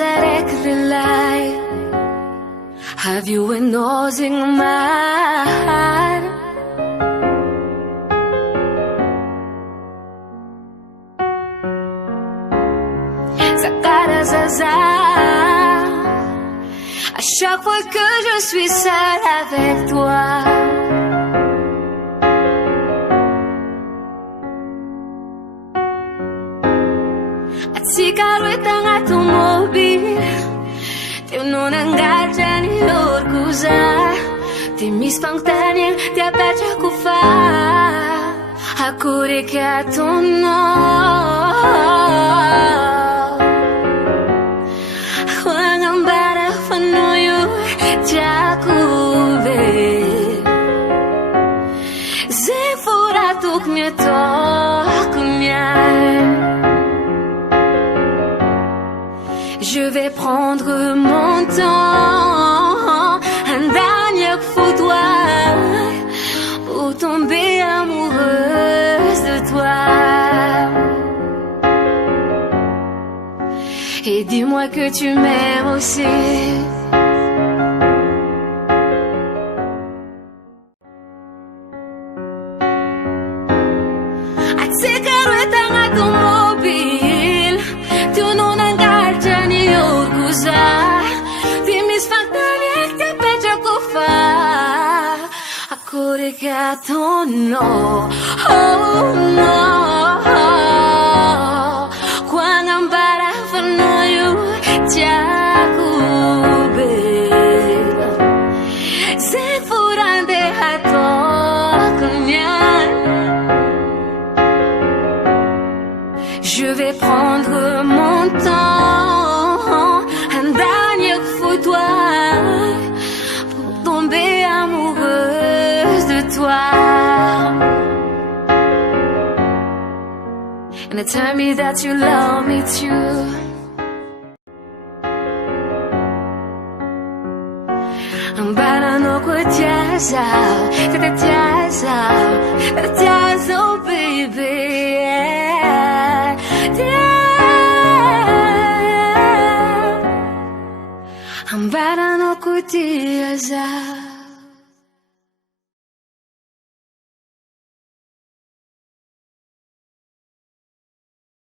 avec le light. Have you been nosing my heart? À chaque fois que je suis seule avec toi, at cigarette ang automobile, tinunanggaja ni orkuza, timis pang tanyang tiapacha kufa, hakuri katono. Je vais prendre mon temps, un dernier foutoir, pour tomber amoureuse de toi. Et dis-moi que tu m'aimes aussi. Cigarette ang automobile, tinunanggaja ni orkuza, timis pagtanyag tiapacha kufa, hakuri katono. Oh no, kwang ang barafanoyo tiakubel, zefurande hato kunyan. Je vais prendre mon temps, un dernier foutoir, pour tomber amoureuse de toi. And tell me that you love me too. Ang barano ko tiasao, tiasao, baby. I'm bad on a good day.